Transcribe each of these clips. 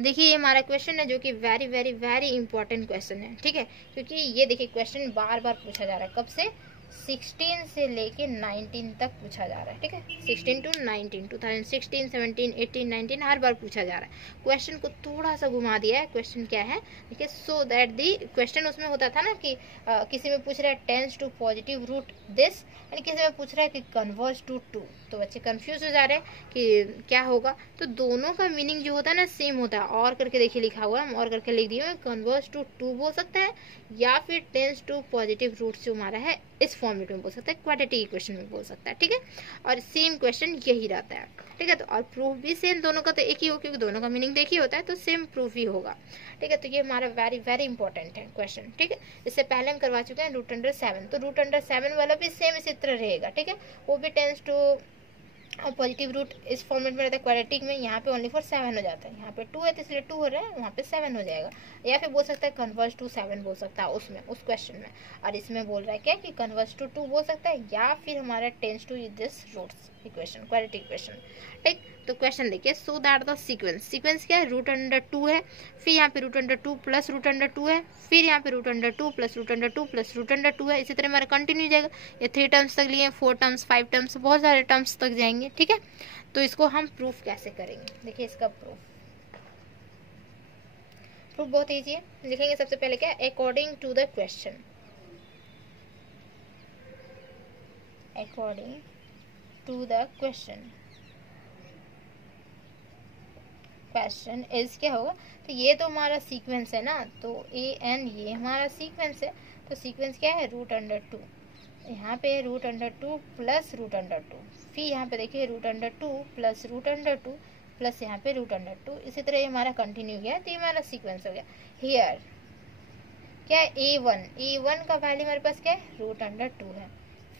देखिए ये हमारा क्वेश्चन है जो कि very very very important question है, ठीक है, क्योंकि ये देखिए क्वेश्चन बार बार पूछा जा रहा है। कब से? 16 से लेके 19 तक पूछा जा रहा है, ठीक है, 16 टू 19, 2016, 17, 18, 19 हर बार पूछा जा रहा है। क्वेश्चन को थोड़ा सा घुमा दिया है। क्वेश्चन क्या है देखिए, सो दैट दी क्वेश्चन उसमें होता था ना कि किसी में पूछ रहा है tends to positive root this, यानी किसी में पूछ रहा है कि कन्वर्स टू टू, तो बच्चे कंफ्यूज हो जा रहे हैं कि क्या होगा। तो दोनों का मीनिंग जो होता है ना सेम होता है। और करके देखिए लिखा हुआ है, हम और करके लिख दिए, कन्वर्स टू टू बोल सकता है या फिर टेंस टू पॉजिटिव रूट जो हमारा है इस फॉर्मेट में बोल सकता है, क्वाड्रेटिक इक्वेशन में बोल सकता है, ठीक है। और सेम क्वेश्चन यही रहता है, ठीक है। तो और प्रूफ भी सेम दोनों का तो एक ही हो, क्योंकि दोनों का मीनिंग एक ही होता है, तो सेम प्रूफ ही होगा, ठीक है। तो ये हमारा वेरी वेरी इंपॉर्टेंट है क्वेश्चन, ठीक है। इससे पहले हम करवा चुके हैं √7, तो √7 वाला भी सेम इसी तरह रहेगा, ठीक है। वो भी टेंस टू और पॉजिटिव रूट इस फॉर्मेट में रहता है क्वाड्रेटिक में। यहाँ पे ओनली फॉर 7 हो जाता है, यहाँ पे 2 है तो इसलिए 2 हो रहा है, वहाँ पे 7 हो जाएगा। या फिर बोल सकता है कन्वर्स टू 7 बोल सकता है उसमें, उस क्वेश्चन में। और इसमें बोल रहा है क्या कि कन्वर्स टू 2 बोल सकता है या फिर हमारा tends to this roots equation, quadratic equation, ठीक। तो क्वेश्चन देखिए, सो दैट द सीक्वेंस क्या है, √2 है, फिर यहाँ पे √2 प्लस √2 है, फिर यहाँ पे √2 प्लस √2 प्लस √2 है। इसी तरह हमारा कंटिन्यू जाएगा। ये 3 टर्म्स तक लिए, 4 टर्म्स, 5 टर्म्स, बहुत सारे टर्म्स तक जाएंगे, ठीक है। तो इसको हम प्रूफ कैसे करेंगे, देखिए इसका प्रूफ बहुत ईजी है। लिखेंगे सबसे पहले क्या, according to the question, according to the question is क्या होगा, तो ये तो हमारा सीक्वेंस है ना, तो an ये हमारा सीक्वेंस है। तो सीक्वेंस क्या है, √2, यहाँ पे √2 प्लस √2, फिर यहाँ पे देखिए √2 प्लस √2 प्लस यहाँ पे √2, इसी तरह ये हमारा कंटिन्यू गया, तो ये हमारा सीक्वेंस हो गया। हियर क्या है, a1 का वैल्यू हमारे पास क्या है, √2 है।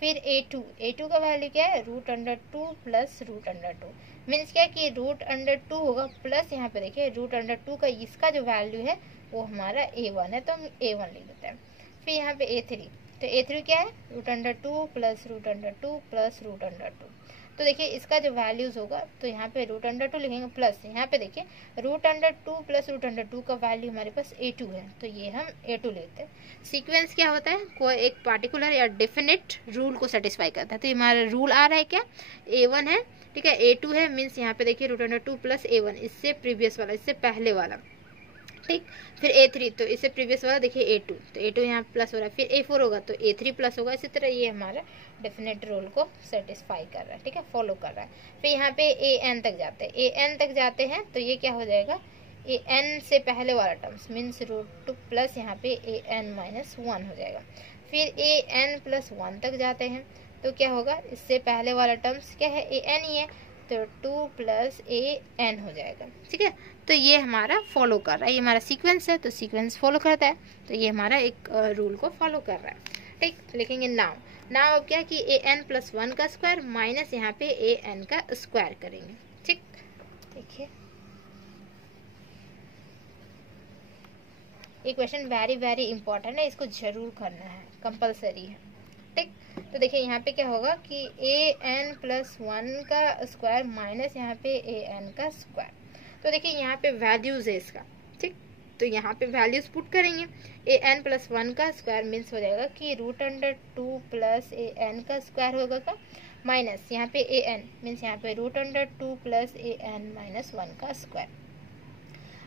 फिर a2 का वैल्यू क्या है, √2 प्लस √2, मीन्स क्या कि √2 होगा प्लस यहाँ पे देखिए √2 का इसका जो वैल्यू है वो हमारा a1 है, तो हम a1 लिख देते हैं। फिर यहाँ पे a3, तो a3 क्या है, √2 प्लस √2 प्लस √2, तो देखिए इसका जो वैल्यूज होगा, तो यहाँ पे √2 लिखेंगे प्लस यहाँ पे देखिए √2 प्लस √2 का वैल्यू हमारे पास a2 है, तो ये हम a2 लेते हैं। सीक्वेंस क्या होता है, कोई एक पार्टिकुलर या डेफिनेट रूल को सेटिस्फाई करता है। तो हमारा रूल आ रहा है क्या, a1 है, ठीक है, a2 है, मीन्स यहाँ पे देखिए √2 प्लस a1, इससे प्रीवियस वाला, इससे पहले वाला, ठीक। फिर a3, तो इससे प्रीवियस वाला देखिए a2, तो a2 यहाँ प्लस हो रहा है। फिर a4 होगा तो a3 प्लस होगा। इसी तरह ये हमारा डेफिनेट रूल को सेटिस्फाई कर रहा है, ठीक है, फॉलो कर रहा है। फिर यहाँ पे an तक जाते हैं, an तक जाते हैं तो ये क्या हो जाएगा, an से पहले वाला टर्म्स मीन्स √2 प्लस यहाँ पे an-1 हो जाएगा। फिर an प्लस 1 तक जाते हैं तो क्या होगा, इससे पहले वाला टर्म्स क्या है, an ही है, तो 2 प्लस an हो जाएगा, ठीक है। तो ये हमारा फॉलो कर रहा है, ये हमारा सीक्वेंस है, तो सीक्वेंस फॉलो करता है, तो ये हमारा एक रूल को फॉलो कर रहा है, ठीक। लिखेंगे नाउ अब क्या कि an प्लस 1 का स्क्वायर माइनस यहाँ पे an का स्क्वायर करेंगे, ठीक। देखिए ये क्वेश्चन वेरी वेरी इंपॉर्टेंट है, इसको जरूर करना है, कंपलसरी है, ठीक। तो देखिए यहाँ पे क्या होगा कि an प्लस 1 का स्क्वायर माइनस यहाँ पे an का स्क्वायर, तो देखिए यहाँ पे वैल्यूज है इसका, ठीक। तो यहाँ पे वैल्यूज पुट करेंगे। an प्लस 1 का स्क्वायर मीन्स हो जाएगा कि √2 प्लस an का स्क्वायर होगा का माइनस यहाँ पे an मीन्स यहाँ पे √2 प्लस an-1 का स्क्वायर।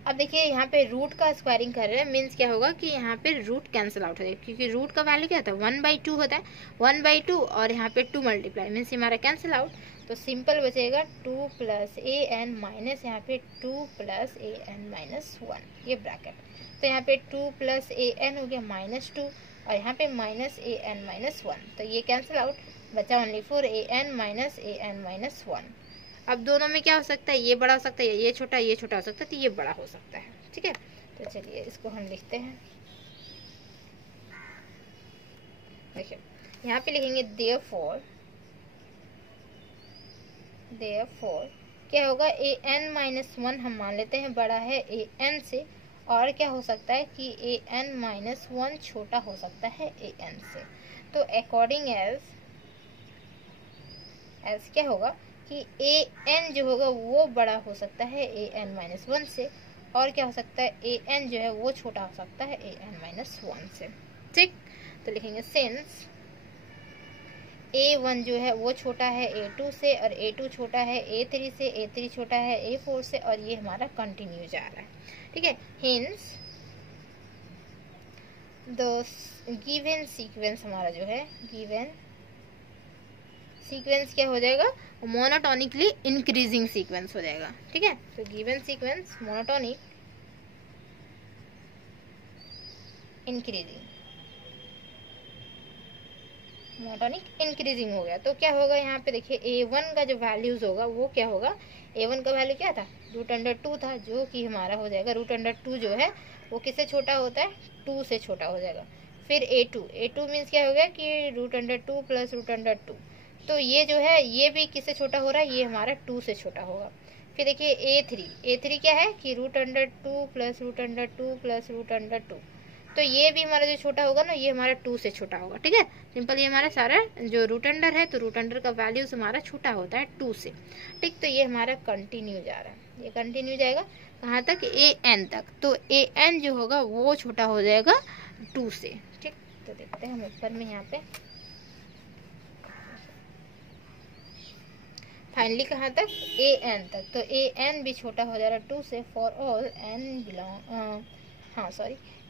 अब देखिए यहाँ पे रूट का स्क्वायरिंग कर रहे हैं, मीन्स क्या होगा कि यहाँ पे रूट कैंसिल आउट हो जाएगा, क्योंकि रूट का वैल्यू क्या होता है, 1/2 होता है, 1/2 और यहाँ पे 2 मल्टीप्लाई मीन्स हमारा कैंसिल आउट, तो सिंपल बचेगा 2 प्लस an माइनस यहाँ पे 2 प्लस an-1, ये ब्रैकेट। तो यहाँ पे 2 प्लस an हो गया -2 और यहाँ पे माइनस an-1, तो ये कैंसिल आउट, बचा only for an minus an-1। अब दोनों में क्या हो सकता है, ये बड़ा हो सकता है, ये छोटा हो सकता है, तो ये बड़ा हो सकता है, ठीक है। तो चलिए इसको हम लिखते हैं, देखिए यहाँ पे लिखेंगे देयरफॉर क्या होगा, an-1 हम मान लेते हैं बड़ा है an से, और क्या हो सकता है कि an-1 छोटा हो सकता है an से। तो अकॉर्डिंग एज क्या होगा कि an जो होगा वो बड़ा हो सकता है an-1 से, और क्या हो सकता है, ए एन जो है वो छोटा हो सकता है ए एन माइनस 1 से। ठीक, तो लिखेंगे सिंस A1 जो है वो छोटा है A2 से, और A2 छोटा है A3 से, A3 छोटा है A4 से, और ये हमारा कंटिन्यू जा रहा है। ठीक है, हिंस द गिवन सीक्वेंस हमारा जो है, गिवन सीक्वेंस क्या हो जाएगा, मोनोटोनिकली इंक्रीजिंग सीक्वेंस हो जाएगा। ठीक है, तो given sequence monotonic increasing, monotonic increasing हो गया। तो क्या होगा यहाँ पे देखिए, A1 का जो वैल्यूज होगा वो क्या होगा, A1 का वैल्यू क्या था, √2 था, जो कि हमारा हो जाएगा √2 जो है वो किससे छोटा होता है, 2 से छोटा हो जाएगा। फिर A2 मीन्स क्या हो गया कि √2 प्लस √2, तो ये जो है ये भी किससे छोटा हो रहा है, ये हमारा 2 से छोटा होगा। फिर देखिए A3 क्या है कि √2 प्लस √2 प्लस √2, तो ये भी हमारा जो छोटा होगा ना, ये हमारा 2 से छोटा होगा। ठीक है, सिंपल, ये हमारा सारा जो रूट अंडर है, तो रूट अंडर का वैल्यूज हमारा छोटा होता है 2 से। ठीक, तो ये हमारा कंटिन्यू जा रहा है, ये कंटिन्यू जाएगा कहाँ तक, AN तक। तो AN जो होगा वो छोटा हो जाएगा 2 से। ठीक, तो देखते हैं हम ऊपर में यहाँ पे फाइनली कहाँ तक, AN तक। तो AN भी छोटा हो जा रहा है 2 से for all N belong,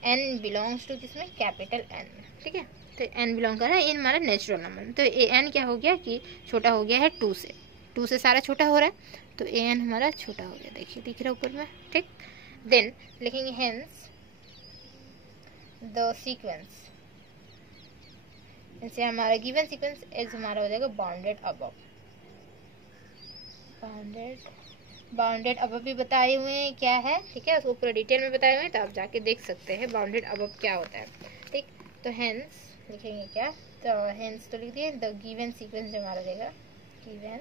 n belongs to किसमें, कैपिटल N में। ठीक है, तो n बिलोंग कर रहा है इन हमारा नेचुरल नंबर। तो an क्या हो गया कि छोटा हो गया है 2 से, 2 से सारा छोटा हो रहा है, तो an हमारा छोटा हो गया, देखिए दिख रहा है ऊपर में। ठीक, देन लिखेंगे हेंस द सीक्वेंस, इनसे हमारा गिवन सीक्वेंस एज हमारा हो जाएगा बाउंडेड अबव। बाउंडेड अबव भी बताए हुए हैं क्या है, ठीक है, उसको पूरा डिटेल में बताए हुए हैं, तो आप जाके देख सकते हैं बाउंडेड अबव क्या होता है। ठीक, तो हेंस लिखेंगे क्या, तो हेंस तो लिख दिए द गिवन सीक्वेंस जो हमारा देगा, गिवन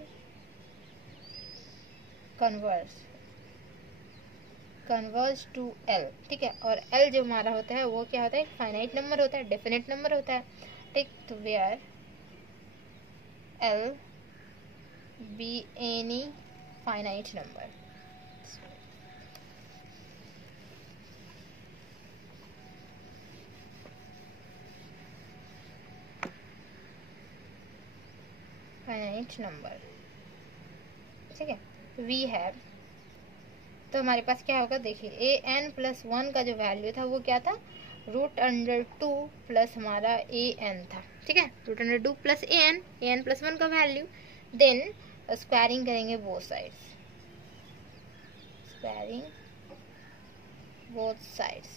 कन्वर्ज टू L। ठीक है, और L जो हमारा होता है वो क्या होता है, फाइनाइट नंबर होता है, डेफिनेट नंबर होता है। ठीक, तो where L be any finite number। Finite number, ठीक है, वी हैव, तो हमारे पास क्या होगा, देखिए AN प्लस 1 का जो वैल्यू था वो क्या था, √2 प्लस हमारा AN था। ठीक है, √2 प्लस AN प्लस 1 का वैल्यू, देन स्क्वायरिंग करेंगे both sides, squaring both sides.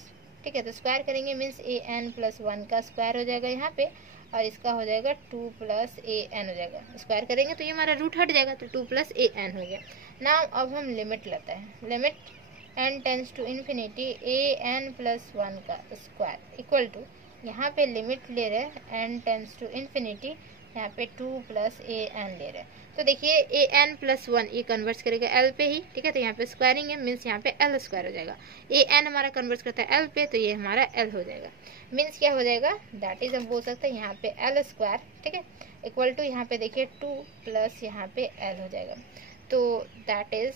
ठीक है, तो स्क्वायर करेंगे मीन्स AN प्लस 1 का स्क्वायर हो जाएगा यहाँ पे, और इसका हो जाएगा 2 प्लस AN हो जाएगा। स्क्वायर करेंगे तो ये हमारा रूट हट जाएगा, तो 2 प्लस AN हो गया। नाउ अब हम लिमिट लेते हैं, limit n tends to infinity AN plus 1 का स्क्वायर इक्वल टू, यहाँ पे लिमिट ले रहे हैं n टेंस टू इन्फिनिटी, यहाँ पे 2 प्लस AN ले रहे हैं। तो देखिए AN प्लस 1 ये कन्वर्ट करेगा L पे ही। ठीक है, तो यहाँ पे स्क्वायरिंग है मीन्स यहाँ पे L स्क्वायर हो जाएगा। AN हमारा कन्वर्ट करता है L पे, तो ये हमारा L हो जाएगा। मीन्स क्या हो जाएगा, दैट इज हम बोल सकते हैं यहाँ पे L स्क्वायर, ठीक है, इक्वल टू यहाँ पे देखिए 2 प्लस यहाँ पे L हो जाएगा। तो दैट इज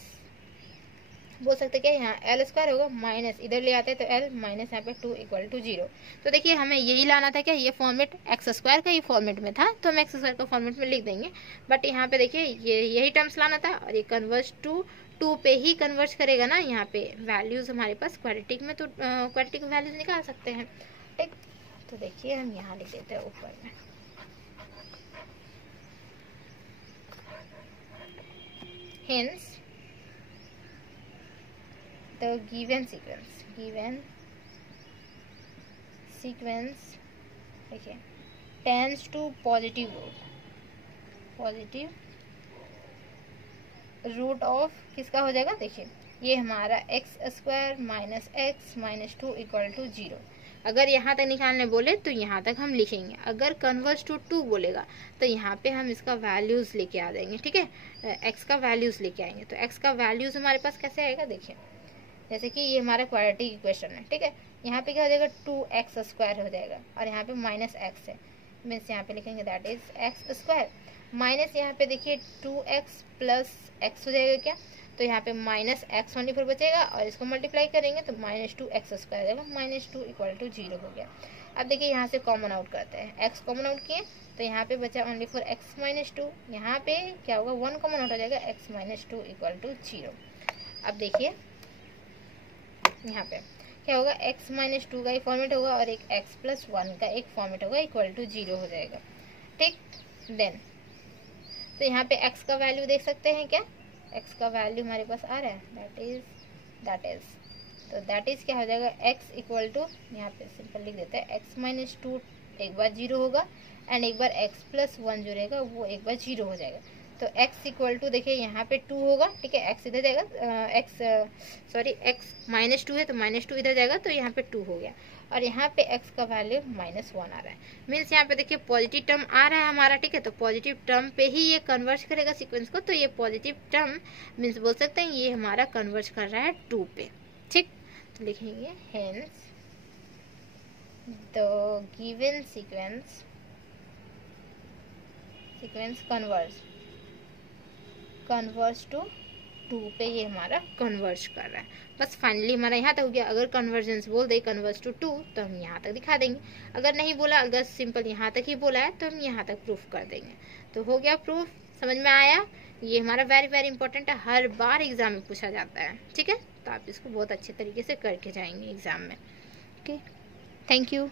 बोल सकते क्या, यहाँ L स्क्वायर होगा, माइनस इधर ले आते हैं तो L माइनस यहाँ पे 2 इक्वल टू 0। तो देखिए हमें यही लाना था क्या, ये फॉर्मेट एक्स स्क्वायर का ही फॉर्मेट में था, तो हम एक्स स्क्वायर का फॉर्मेट में लिख देंगे। बट यहाँ पे देखिए ये यही टर्म्स लाना था, और ये कन्वर्ज टू 2 पे ही कन्वर्ज करेगा ना। यहाँ पे वैल्यूज हमारे पास क्वाड्रेटिक में, तो क्वाड्रेटिक वैल्यूज निकाल सकते हैं। ठीक, तो देखिए हम यहाँ लिख देते हैं ऊपर में, hence the given sequence देखिए tends to positive root of किसका हो जाएगा, देखिए ये हमारा x square minus x minus 2 equal to 0। अगर यहाँ तक निकालने बोले तो यहाँ तक हम लिखेंगे, अगर कन्वर्ज टू 2 बोलेगा तो यहाँ पे हम इसका वैल्यूज लेके आ जाएंगे। ठीक है, एक्स का वैल्यूज लेके आएंगे, तो एक्स का वैल्यूज हमारे पास कैसे आएगा, देखिए जैसे कि ये हमारा क्वाड्रेटिक इक्वेशन है। ठीक है, यहाँ पे क्या हो जाएगा 2x स्क्वायर हो जाएगा, और यहाँ पे माइनस एक्स है, मीन्स यहाँ पे लिखेंगे that is x square, minus यहाँ पे देखिए 2x प्लस एक्स हो जाएगा क्या, तो यहाँ पे माइनस एक्स ओनली फोर बचेगा और इसको मल्टीप्लाई करेंगे तो -2x स्क्वायर जाएगा, -2 इक्वल टू 0 हो गया। अब देखिए यहाँ से कॉमन आउट करते हैं, x कॉमन आउट किए तो यहाँ पे बचा ओनली फॉर x -2, यहाँ पे क्या होगा 1 कॉमन आउट हो जाएगा, x -2 इक्वल टू 0। अब देखिए यहाँ पे क्या होगा, x -2 का एक फॉर्मेट होगा और एक x + 1 का एक फॉर्मेट होगा, इक्वल टू 0 हो जाएगा। ठीक, देन तो यहाँ पे x का वैल्यू देख सकते हैं क्या, x का वैल्यू हमारे पास आ रहा है, दैट इज क्या हो जाएगा, x इक्वल टू, यहाँ पे सिंपल लिख देते हैं, x -2 एक बार 0 होगा एंड एक बार x + 1 जो रहेगा वो एक बार 0 हो जाएगा। तो x इक्वल टू देखिए यहाँ पे 2 होगा, ठीक है, x इधर जाएगा, x -2 है तो -2 इधर जाएगा तो यहाँ पे 2 हो गया और यहाँ पे x का वैल्यू -1 आ रहा है। मीन्स यहाँ पे देखिए पॉजिटिव टर्म आ रहा है हमारा, ठीक है, तो पॉजिटिव टर्म पे ही ये कन्वर्ज करेगा सीक्वेंस को, तो ये पॉजिटिव टर्म मीन्स बोल सकते हैं ये हमारा कन्वर्ज कर रहा है 2 पे। ठीक, तो लिखेंगे hence the given sequence converge to 2 पे ये हमारा कन्वर्ज कर रहा है। बस फाइनली हमारा यहाँ तक हो गया। अगर कन्वर्जेंस बोल दे कन्वर्ज टू 2 तो हम यहाँ तक दिखा देंगे, अगर नहीं बोला, अगर सिंपल यहाँ तक ही बोला है तो हम यहाँ तक प्रूफ कर देंगे। तो हो गया प्रूफ, समझ में आया। ये हमारा वेरी वेरी इंपॉर्टेंट है, हर बार एग्जाम में पूछा जाता है। ठीक है, तो आप इसको बहुत अच्छे तरीके से करके जाएंगे एग्जाम में। Okay, thank you.